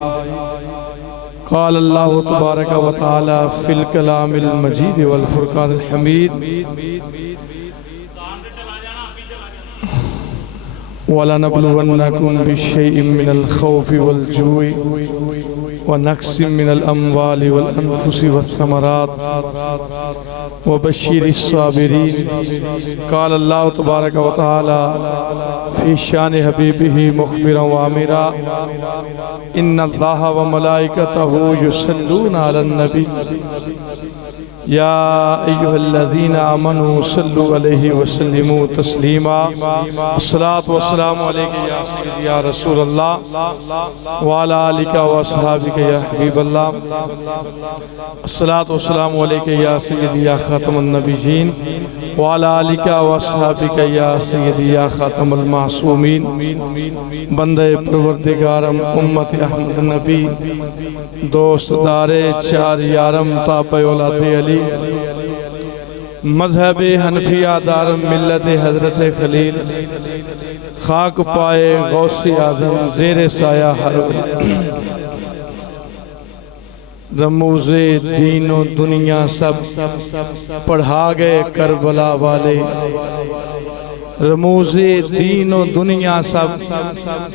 क़ाल अल्लाहु तबारक व तआला फ़िल कलामिल मजीद वल फ़ुरक़ानिल हमीद वलनब्लुवन्नकुम बिशैइन मिनल ख़ौफ़ि वल जूइ व नक़्सिम मिनल अम्वालि वल अनफ़ुसि वस्समरात व बश्शिरिस साबिरीन। क़ाल अल्लाहु तबारक व तआला फ़ी शान हबीबिही मुख़बिरन व आमिरा इन्नल्लाहा व मलाइकतहू युसल्लूना अलन नबी या अय्युहल्लज़ीना आमनू सल्लु अलैहि व सल्लिमू तस्लीमा। अस्सलातु वस्सलामु अलैका या सय्यदी या रसूलल्लाह व अला आलिका व अस्हाबिका या हबीबल्लाह। अस्सलातु वस्सलामु अलैका या सय्यदी या खातमुन नबिय्यीन व अला आलिका व अस्हाबिका या सय्यदी या खातमुल मासूमीन। बंदे परवरदिगारम उम्मत अहमद नबी दोस्त दारे चार यारम ताबे औलादे अली मजहब हनफिया दारम मिल्लत हजरत खलील खाक पाए गौसे आजम जेरे साया हर रमूज़े दीनो दुनिया सब पढ़ा गए करबला वाले। रमूज़े दीनो दुनिया सब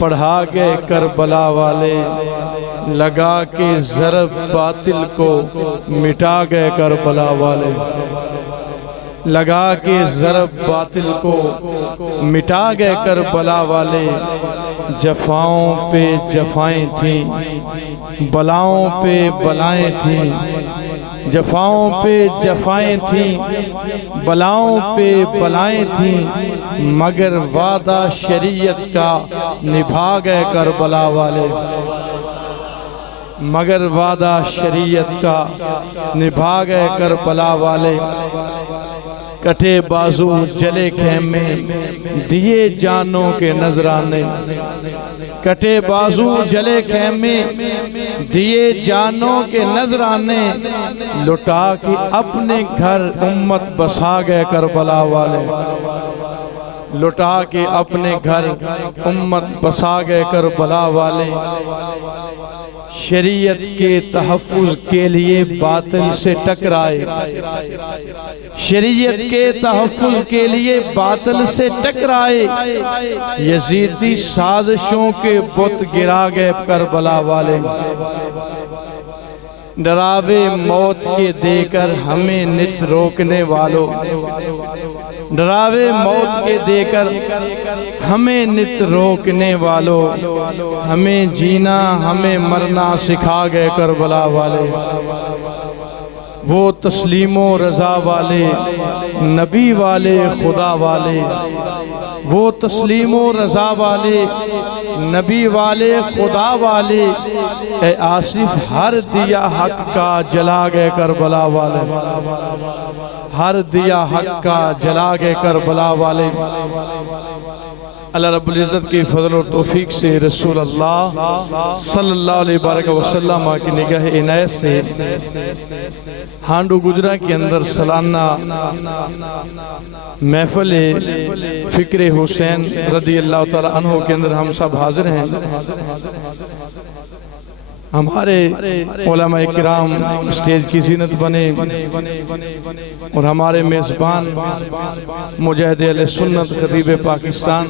पढ़ा गए करबला वाले। लगा के ज़रब बातिल को मिटा गए करबला वाले। लगा के ज़रब बातिल को मिटा गए करबला वाले। जफ़ाओं पे जफ़ाएं थीं बलाओं पे बलाएं थीं। जफ़ाओं पे जफ़ाएं थीं बलाओं पे बलाएं थीं मगर वादा शरीयत का निभा गए करबला वाले। मगर वादा शरीयत का निभा गए करबला वाले। कटे बाजू जले खेमे दिए जानों के नजराने। कटे बाजू जले खेमे दिए जानों के नजराने। लुटा के अपने घर उम्मत बसा गए करबला वाले। लुटा के अपने घर उम्मत बसा गए करबला वाले। शरीयत के तहफ़्फ़ुज़ के लिए बातिल से टकराए। शरीयत के तहफ़्फ़ुज़ के लिए बातिल से टकराए। यज़ीदी साजिशों के बुत गिरा गए करबला वाले। डरावे मौत के देकर हमें नित रोकने वालों। डरावे मौत के देकर हमें नित रोकने वालों। हमें जीना हमें मरना सिखा गए करबला वाले। वो तस्लीमो रज़ा वाले नबी वाले खुदा वाले। वो तस्लीमो रज़ा वाले नबी वाले खुदा वाले। ए आसिफ हर दिया हक का जला गए करबला वाले। हर दिया हक का जला गए करबला वाले। अल्लाह रब्बुल इज़्ज़त की फज़ल और तौफीक से रसूल अल्लाह सल्लल्लाहु अलैहि वसल्लम की निगाह इनायत से हांडू गुजरा के अंदर सालाना महफ़िल फ़िक्र हुसैन रज़ी अल्लाह तआला अन्हु के अंदर हम सब हाजिर हैं। हमारे उलमा किराम स्टेज की ज़ीनत बने और हमारे मेज़बान मुजाहिद अहले सुन्नत खतीब पाकिस्तान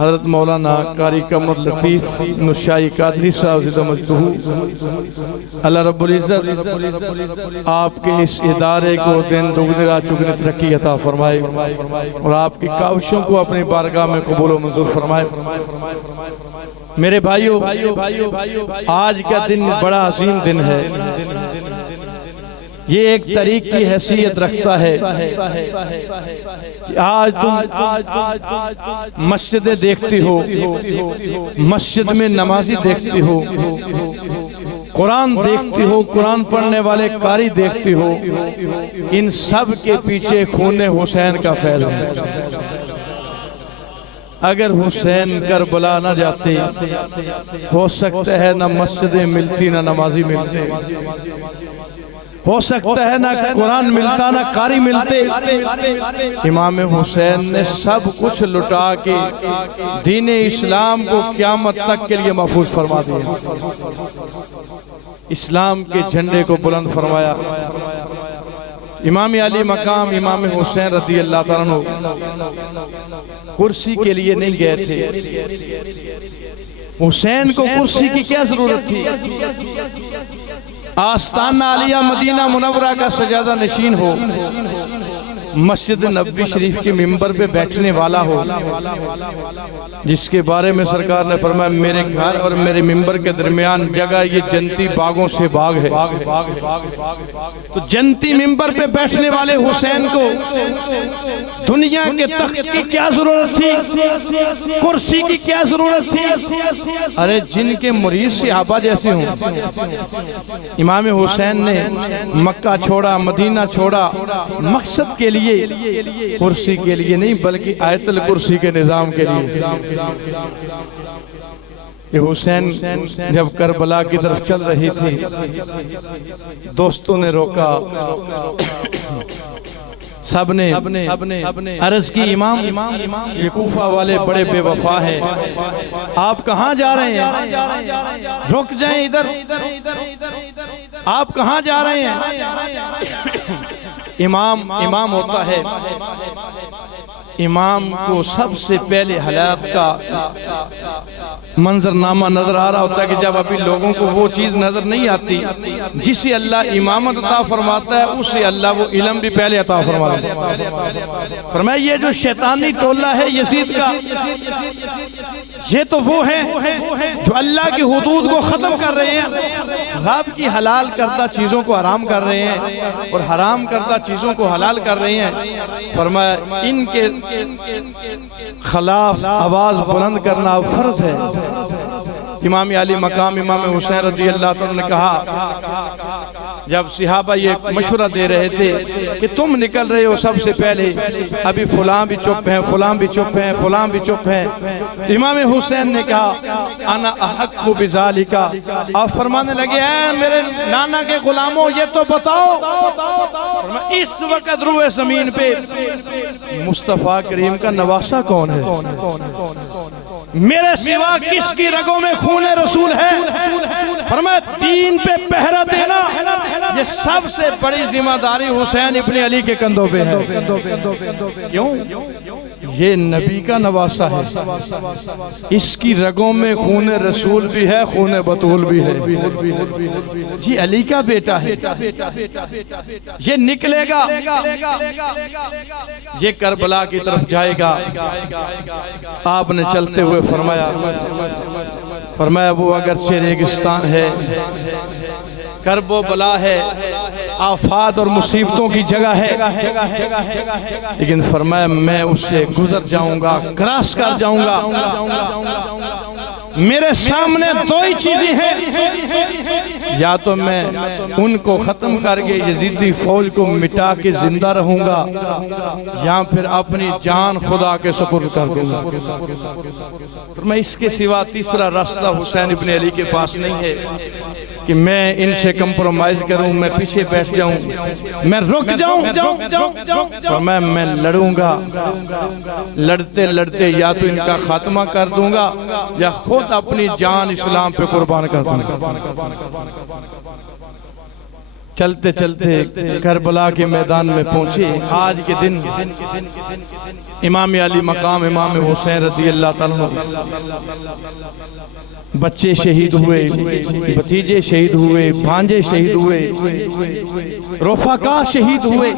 हज़रत मौलाना कारी कमर लतीफ़ नुशाई कादरी साहब ज़िंदा-मजदूह। अल्लाह रब्बुल इज़्ज़त आपके इस इदारे को दिन दुगनी रात चौगुनी तरक्की अता फरमाए और आपकी काविशों को अपनी बारगाह में कबूल व मंजूर फरमाए। मेरे भाइयों, आज का दिन बड़ा अजीम दिन है। ये एक तरीक़ की हैसियत रखता है कि आज तुम मस्जिदें देखती हो, मस्जिद में नमाजी देखती हो, कुरान देखती हो, कुरान पढ़ने वाले कारी देखती हो। इन सब के पीछे खून हुसैन का फैल है। अगर हुसैन करबला न जाते हो सकता है न मस्जिदें मिलती न नमाजी मिलते। हो सकता है ना कुरान मिलता ना कारी मिलते, इमाम हुसैन ने सब कुछ लुटा के दीन इस्लाम को क़यामत तक के लिए महफूज फरमा दिया, इस्लाम के झंडे को बुलंद फरमाया। इमाम अली मकाम इमाम हुसैन रज़ी अल्लाह ताला अन्हु कुर्सी के लिए नहीं गए थे। हुसैन को कुर्सी की क्या जरूरत थी? आस्ताना आलिया मदीना मुनव्वरा का सजादा नशीन हो, मस्जिद नबवी शरीफ के मिंबर पे बैठने वाला हो, जिसके बारे में सरकार ने फरमाया मेरे घर और मेरे मिंबर के दरमियान जगह ये जन्नती बागों से बाग है। तो जन्नती मिंबर पे बैठने वाले हुसैन को दुनिया के तख्त की क्या जरूरत थी? कुर्सी की क्या जरूरत थी? अरे जिनके मुरीद सहाबा जैसे हों। इमाम हुसैन ने मक्का छोड़ा, मदीना छोड़ा, मकसद के लिए, कुर्सी के लिए नहीं बल्कि आयतल कुर्सी के निजाम के लिए। ये हुसैन जब करबला की तरफ चल रही थी, दोस्तों ने रोका, सबने अर्ज की इमाम ये कूफा वाले बड़े बेवफा हैं, आप कहाँ जा रहे हैं? रुक जाएं इधर, आप कहाँ जा रहे हैं? इमाम होता है, इमाम को सबसे पहले हालात का मंजरनामा नजर आ रहा होता है कि जब अभी लोगों को वो चीज नजर नहीं आती जिसे अल्लाह इमामत अता फरमाता है, उसे अल्लाह वो इल्म भी पहले अता फरमाता है। फरमाया ये जो शैतानी टोला है यजीद का, ये तो वो है जो अल्लाह की हुदूद को खत्म कर रहे हैं, रब की हलाल करदा चीजों को हराम कर रहे हैं और हराम करदा चीजों को हलाल कर रहे हैं। फरमाया इनके खिलाफ आवाज बुलंद करना फर्ज है। इमाम अली मकाम इमाम हुसैन रज़ी अल्लाह तआला ने कहा, जब सहाबा ये मशवरा दे रहे थे कि तुम निकल रहे हो सबसे पहले, अभी फलां भी चुप हैं, फलां भी चुप हैं, फलां भी चुप हैं, इमाम हुसैन ने कहा अना अहक्कु बिज़ालिका। आप फरमाने लगे हैं मेरे नाना के गुलामों ये तो बताओ इस वक्त रुए जमीन पे मुस्तफा करीम का नवासा कौन है? मेरे सिवा किसकी रगों में खून रसूल है? फरमाया दीन पे पहरा देना ये सबसे बड़ी जिम्मेदारी हुसैन इब्ने अली के कंधों पे है। क्यों? ये नबी का नवासा है, इसकी रगों में खून रसूल भी है, खून बतूल भी है, ये अली का बेटा है, ये निकलेगा, ये करबला की तरफ जाएगा। आपने चलते हुए फरमाया वो अगरचे रेगिस्तान है, करबो बला है, आफात और मुसीबतों की जगह है, लेकिन फरमाया मैं उससे गुजर जाऊंगा, क्रॉस कर जाऊंगा। मेरे सामने दो ही चीजें हैं, या तो मैं उनको खत्म करके यजीदी फौज को मिटा के जिंदा रहूंगा, या फिर अपनी जान खुदा के सुपुर्द कर दूंगा। तो मैं इसके सिवा तीसरा रास्ता हुसैन इब्ने अली के पास नहीं है कि मैं इनसे कंप्रोमाइज करूं, मैं पीछे बैठ जाऊं, मैं रुक जाऊं। तो मैं लड़ूंगा, लड़ते लड़ते या तो इनका खात्मा कर दूंगा या खुद अपनी जान इस्लाम पे कुर्बान कर दूंगा। चलते चलते करबला के मैदान में पहुंचे। आज के दिन इमाम अली मकाम इमाम हुसैन रज़ी अल्लाह ताला बच्चे शहीद हुए, भतीजे शहीद हुए, भांजे शहीद हुए, रफ़ाका शहीद हुए,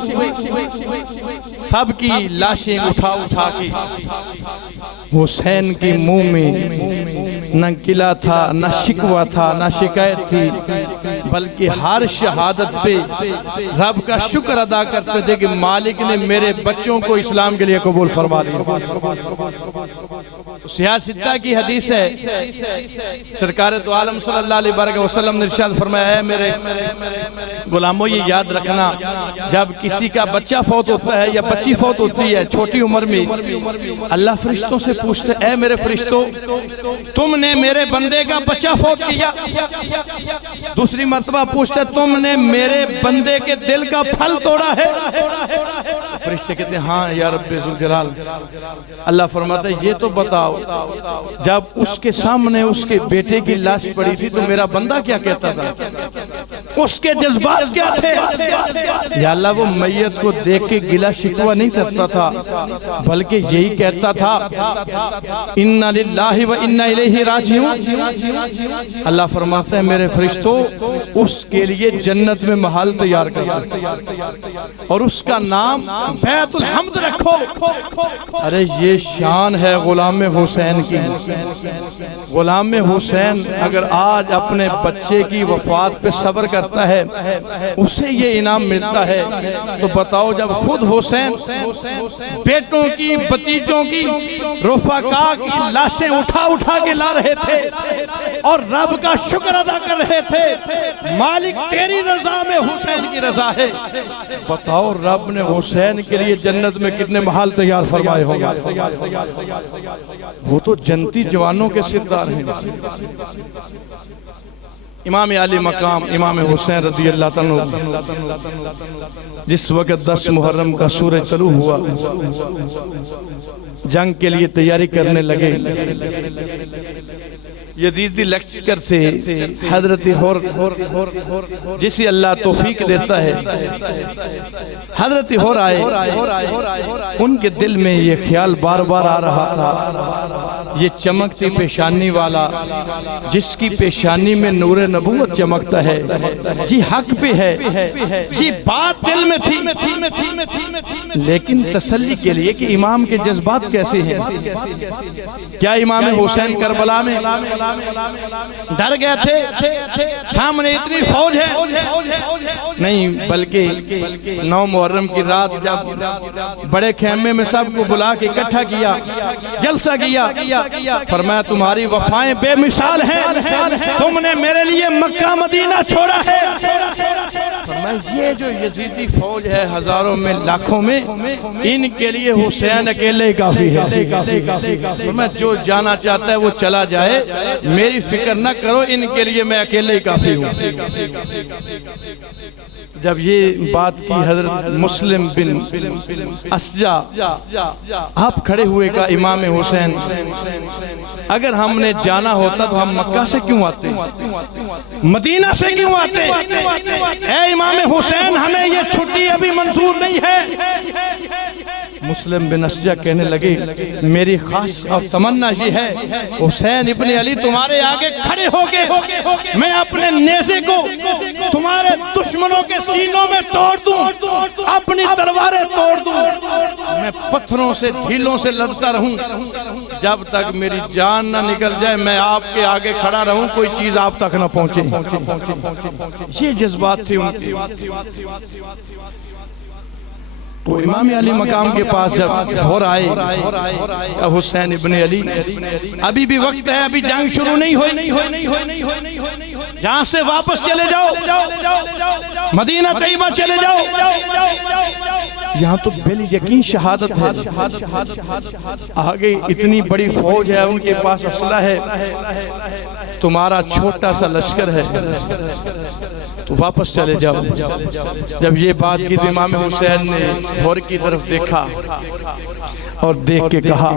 सबकी लाशें उठा उठा के हुसैन के मुंह में न गिला था, न शिकवा था, न शिकायत थी, बल्कि हर शहादत पे रब का शुक्र अदा करते थे कि मालिक ने मेरे बच्चों को इस्लाम के लिए कबूल फरमा लिया। सियासिता की हदीस है, सरकार दो आलम सल्लल्लाहु अलैहि वसल्लम ने इरशाद फरमाया है मेरे गुलामों ये याद रखना, जब किसी का बच्चा फौत होता है या बच्ची फौत होती है छोटी उम्र में, अल्लाह फरिश्तों से पूछते है मेरे फरिश्तों तुम तुमने मेरे बंदे का बच्चा फौत किया। दूसरी मर्तबा पूछते तुमने मेरे बंदे के दिल का फल तोड़ा है। फरिश्ते कहते हाँ या रब्बे ज़ुल जलाल। अल्लाह फरमाता है ये तो बताओ, जब उसके सामने उसके बेटे की लाश पड़ी थी तो मेरा बंदा क्या कहता था, उसके जज्बात क्या थे? या अल्लाह वो मैयत को देख के गिला शिकवा नहीं करता था, बल्कि यही कहता था इन्ना लिल्लाहि व इन्ना इलैहि राजिऊन। अल्लाह फरमाता है मेरे फरिश्तों उसके लिए जन्नत में महल तैयार करो और उसका नाम बैतुल हम्द रखो। अरे ये शान है गुलाम हुसैन की। गुलाम हुसैन अगर आज अपने बच्चे की वफात पे सब्र करता है उसे ये इनाम मिलता है, तो बताओ जब खुद हुसैन बेटों की भतीजों की रुफका की लाशें उठा उठा के ला रहे थे और रब का शुक्र अदा कर रहे थे, मालिक तेरी रजा में हुसैन की रजा है, बताओ रब ने हुसैन के लिए जन्नत में कितने महल तैयार फरमाए होंगे। वो तो जन्नती जवानों के सिरदार हैं। इमाम आली मकाम इमाम हुसैन रज़ी अल्लाह तआला जिस वक्त 10 मुहर्रम का सूरज तलू हुआ, जंग के लिए तैयारी करने लगे, यजीदी लश्कर से हजरत हुर जिसे अल्लाह तौफीक देता है, हजरत हुर आए, उनके दिल में ये ख्याल बार बार आ रहा था, ये चमकती पेशानी वाला जिसकी पेशानी में नूरे नबूवत चमकता है, जी हक पे है, जी बात दिल में थी, लेकिन तसल्ली के लिए कि इमाम के जज्बात कैसे हैं। क्या इमाम हुसैन करबला में डर गए थे सामने इतनी फौज है? नहीं, बल्कि 9 मुहर्रम की रात जब बड़े खेमे में सबको बुला के इकट्ठा किया, जलसा किया, फरमाया तुम्हारी वफाएं बेमिसाल हैं, तुमने मेरे लिए मक्का मदीना छोड़ा है। ये जो यजीदी फौज है हजारों में लाखों में, इनके लिए हुसैन अकेले काफी है। मैं जो जाना चाहता है वो चला जाए, मेरी फिक्र न करो, इनके लिए मैं अकेले ही काफी हूँ। जब ये बात की हजरत मुस्लिम बिन असजा आप खड़े हुए का इमाम हुसैन, अगर हमने जाना होता तो हम मक्का से क्यों आते, मदीना से क्यों आते? ऐ इमाम हुसैन हमें ये छुट्टी अभी मंजूर नहीं है। मुस्लिम बिन असजा कहने लगे मेरी खास और तमन्ना ये है हुसैन इब्ने अली तुम्हारे आगे खड़े होके मैं अपने नेज़े को तुम्हारे दुश्मनों के सीनों में तोड़ दूं, अपनी तलवारें तोड़ दूं, मैं पत्थरों से ढीलों से लड़ता रहूं, जब तक मेरी जान ना निकल जाए मैं आपके आगे खड़ा रहूं, कोई चीज आप तक ना पहुंचे। ये जज्बात थे उनके। तो इमाम अली मकाम के पास जब हो आए हुसैन इब्ने अली, अभी भी वक्त है, अभी जंग शुरू नहीं हुई, यहाँ से वापस चले जाओ, मदीना तैयबा चले जाओ, यहाँ तो बिल यकीन शहादत है। आगे इतनी बड़ी फौज है, उनके पास असला है, तुम्हारा छोटा सा लश्कर है, तो वापस चले जाओ। जब ये बात की तो इमाम हुसैन ने हुर की तरफ देखा और देख के कहा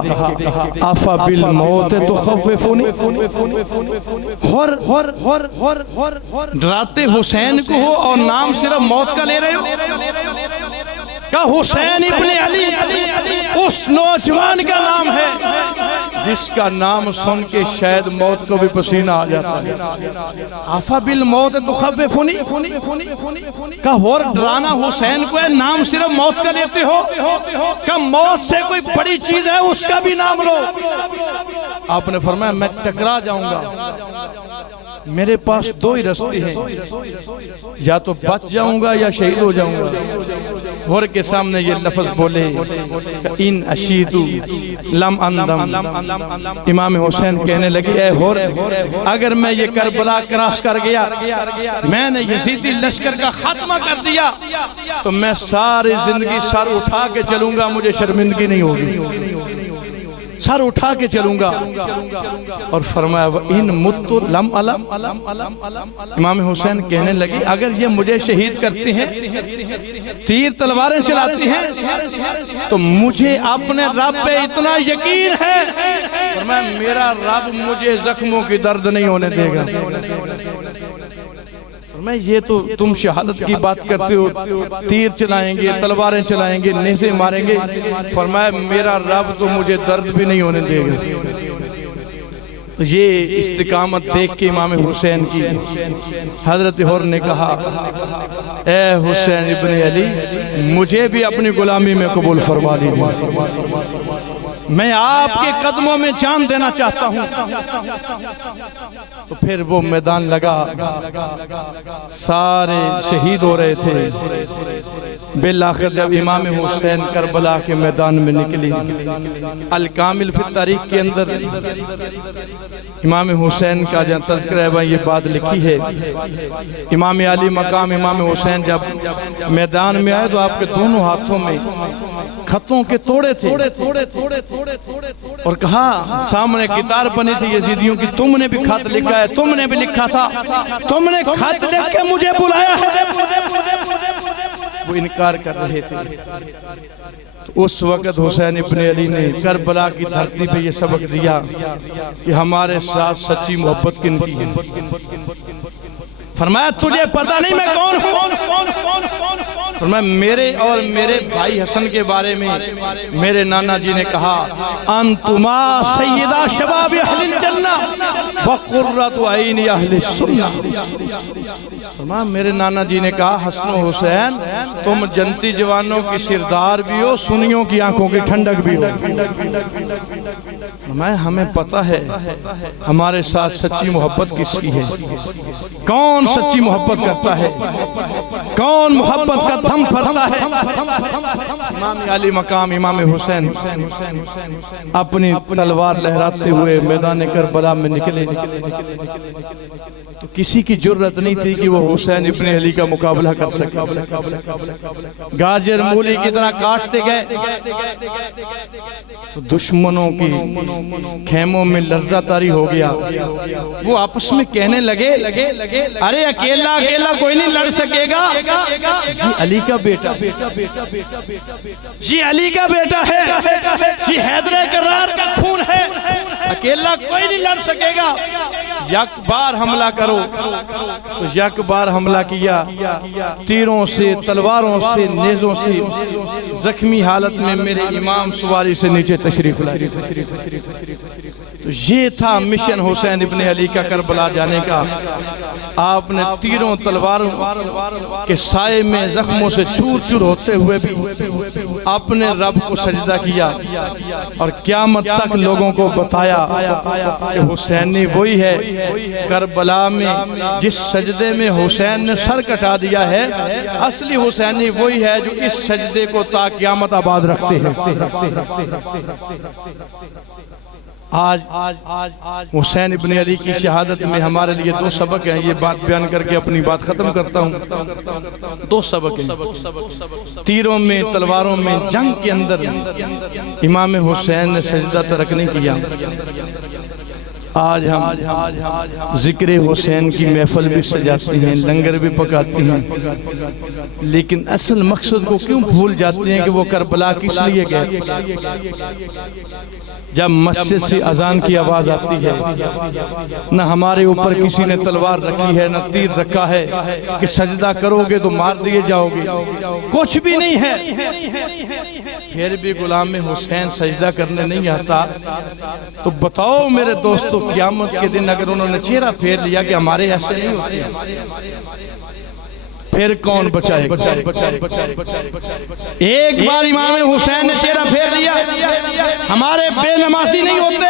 आफा बिल मौत तो खव्वफूनी, डराते हुसैन को हो और नाम सिर्फ मौत का ले रहे हो। का हुसैन इब्ने अली उस नौजवान का नाम है जिसका नाम सुन के शायद मौत को भी पसीना आ जाता है। आफा बिल मौत तो खव्वफूनी का और डराना हुसैन को है, नाम सिर्फ मौत का लेते हो, का मौत से कोई बड़ी चीज है उसका भी नाम लो। आपने फरमाया मैं टकरा जाऊंगा, मेरे पास 2 ही रास्ते हैं, या तो बच जाऊंगा या शहीद हो जाऊंगा। हुर के सामने ये लफ्ज बोले इन अशीदु लम अंदम। इमाम हुसैन कहने लगे ऐ हुर, अगर मैं ये करबला क्रॉस कर गया, मैंने यजीदी लश्कर का खात्मा कर दिया, तो मैं सारी जिंदगी सर उठा के चलूंगा, मुझे शर्मिंदगी नहीं होगी। सर उठा के चलूंगा। और फरमाया इन मुत्तु लम अलम। इमाम हुसैन कहने लगे अगर ये मुझे शहीद करती हैं, तीर तलवारें चलाती हैं, तो मुझे अपने रब पे इतना यकीन है, फरमाया मेरा रब मुझे जख्मों की दर्द नहीं होने देगा। मैं ये तो तुम शहादत की बात करते हो, तीर चलाएंगे, तलवारें चलाएंगे, नेज़े मारेंगे, फरमाया मेरा रब तो मुझे दर्द भी नहीं होने देगा। तो ये इस्तिकामत देख के इमाम हुसैन की हजरत हुर ने कहा ए हुसैन इब्ने अली, मुझे भी अपनी गुलामी में कबूल फरमा लीजिए, मैं आपके कदमों में जान देना चाहता हूं। तो फिर वो मैदान लगा, सारे शहीद हो रहे थे। बिलाखिर जब इमाम हुसैन करबला के मैदान में निकली, अल कामिल फिर तारीख के अंदर इमाम हुसैन का जहाँ तज़किरा है ये बात लिखी है। इमाम अली मकाम इमाम हुसैन जब मैदान में आए तो आपके दोनों हाथों में खतों के तोड़े थे और कहा, सामने किताब बनी थी यजीदियों की, तुमने भी खत लिखा है, तुमने भी लिखा था, तुमने खत लिख के मुझे बुलाया है। वो इनकार कर रहे थे। तो उस वक्त हुसैन इब्ने अली ने करबला की धरती पे ये सबक दिया कि हमारे साथ सच्ची मोहब्बत किनकी है। फरमाया तुझे पता नहीं मैं कौन हूँ। फरमाया मेरे और मेरे भाई हसन के बारे में मेरे नाना जी ने कहा, अंतुमा सय्यदा शबाब अहलिल जन्ना व कुर्रतु ऐनी अहलिस सुन्नह। फरमाया मेरे नाना जी ने कहा, हसन हुसैन तुम जन्नती जवानों की सिरदार भी हो, सुन्नियों की आंखों की ठंडक भी हो। फरमाया हमें पता है हमारे साथ सच्ची मोहब्बत किसकी है, कौन सच्ची मोहब्बत करता है, कौन मोहब्बत का दम भरता है। इमाम अली मकाम इमाम हुसैन अपनी तलवार लहराते हुए मैदान करबला में निकले। तो किसी की जुर्रत नहीं थी कि वो हुसैन इब्ने अली का मुकाबला कर सके। गाजर मूली की तरह काटते गए तो दुश्मनों की खेमों में लर्जा तारी हो गया। वो आपस में कहने लगे अरे अकेला अकेला कोई नहीं लड़ सकेगा, जी अली का बेटा, जी अली का बेटा है, जी हैदर करार का खून है, अकेला कोई नहीं लड़ सकेगा, यक बार हमला करो। तो यक बार हमला किया, तीरों से, तलवारों से, नेज़ों से जख्मी हालत में मेरे इमाम सवारी से नीचे तशरीफ लाए। तो ये था मिशन हुसैन इब्ने अली का करबला जाने का। आपने तीरों तलवारों के साए में जख्मों से चूर चूर होते हुए भी अपने रब को सजदा किया और क़यामत तक लोगों को बताया कि हुसैनी वही है। करबला में जिस सजदे में हुसैन ने सर कटा दिया है, असली हुसैनी वही है जो इस सजदे को ता क़यामत आबाद रखते हैं। आज हुसैन इब्ने अली की शहादत में हमारे लिए दो सबक हैं। ये बात बयान करके अपनी बात खत्म करता हूँ। दो सबक हैं। तीरों में, तलवारों में, जंग के अंदर इमाम हुसैन ने सजदा तर्क नहीं किया। आज हम जिक्र हुसैन की महफिल भी सजाते हैं, लंगर भी पकाते हैं, लेकिन असल मकसद को क्यों भूल जाते हैं कि वो करबला किस लिए गए। जब मस्जिद से अजान की आवाज आती है, न हमारे ऊपर किसी ने तलवार रखी है, न तीर रखा है कि सजदा करोगे तो मार दिए जाओगे, कुछ भी नहीं है। फिर भी गुलाम हुसैन सजदा करने नहीं आता। तो बताओ मेरे दोस्तों, क़यामत के दिन अगर उन्होंने चेहरा फेर लिया कि हमारे ऐसे नहीं होते, फिर कौन बचाएगा। एक बार इमाम हुसैन ने चेहरा फेर लिया, हमारे बेनमाजी नहीं होते,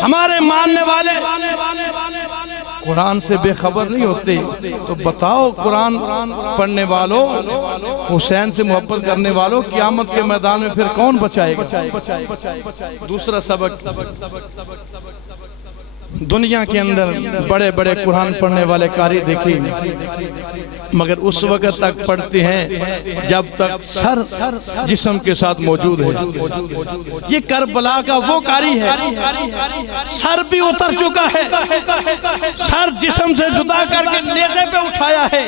हमारे मानने वाले कुरान से बेखबर नहीं होते। तो बताओ कुरान पढ़ने वालों, हुसैन से मोहब्बत करने वालों, क़यामत के मैदान में फिर कौन बचाएगा। दूसरा सबक, दुनिया के अंदर बड़े बड़े कुरान पढ़ने वाले कारी देखी, मगर उस वक्त तक पढ़ते हैं जब तक सर जिस्म के साथ मौजूद है। ये करबला का वो कारी है, सर भी उतर चुका है, सर जिस्म से जुदा करके नेज़े पे उठाया है,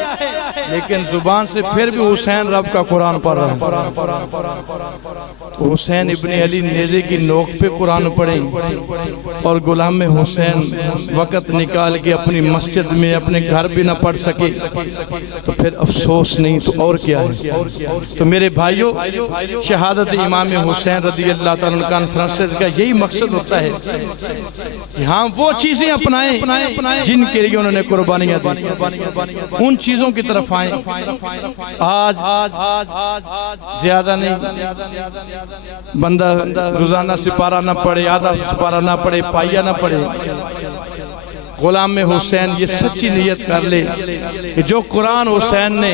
लेकिन जुबान से फिर भी हुसैन रब का कुरान पढ़ रहा है। तो हुसैन इब्ने अली नेज़े की नोक पे कुरान पढ़े और गुलाम हुसैन वक़्त निकाल के अपनी मस्जिद में अपने घर भी ना पढ़ सके, तो फिर अफसोस नहीं तो और क्या है। तो मेरे भाइयों, शहादत इमाम हुसैन रज़ी अल्लाह ताला अन्हु कॉन्फ्रेंस का यही मकसद होता है कि हाँ वो चीजें अपनाएं जिनके लिए उन्होंने कुर्बानियां दी, उन चीजों की तरफ आए। आज ज्यादा नहीं, बंदा रोजाना सिपारा ना पढ़े, आधा सिपारा ना पढ़े, पाइया ना पढ़े, गुलाम हुसैन ये सच्ची नियत कर ले कि जो कुरान हुसैन ने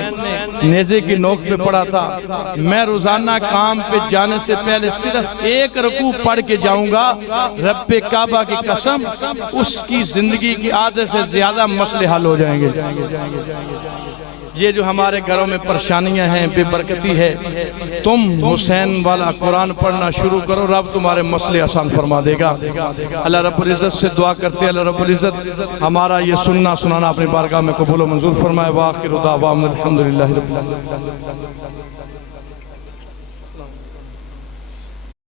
नेज़े की नोक पे पढ़ा था, मैं रोजाना काम पे जाने से पहले सिर्फ एक रुकू पढ़ के जाऊंगा, रब्बे काबा की कसम उसकी जिंदगी की आधे से ज्यादा मसले हल हो जाएंगे। ये जो हमारे घरों में परेशानियां हैं, बेबरकती है, तुम हुसैन वाला कुरान पढ़ना शुरू करो, रब तुम्हारे मसले आसान फरमा देगा। अल्लाह रब्बुल इज़्ज़त से दुआ करते हैं, अल्लाह रब्बुल इज़्ज़त हमारा ये सुनना सुनाना अपनी बारगाह में कबूल और मंजूर फरमाए। वाखिरु दावाना अल्हम्दुलिल्लाहि रब्बिल आलमीन।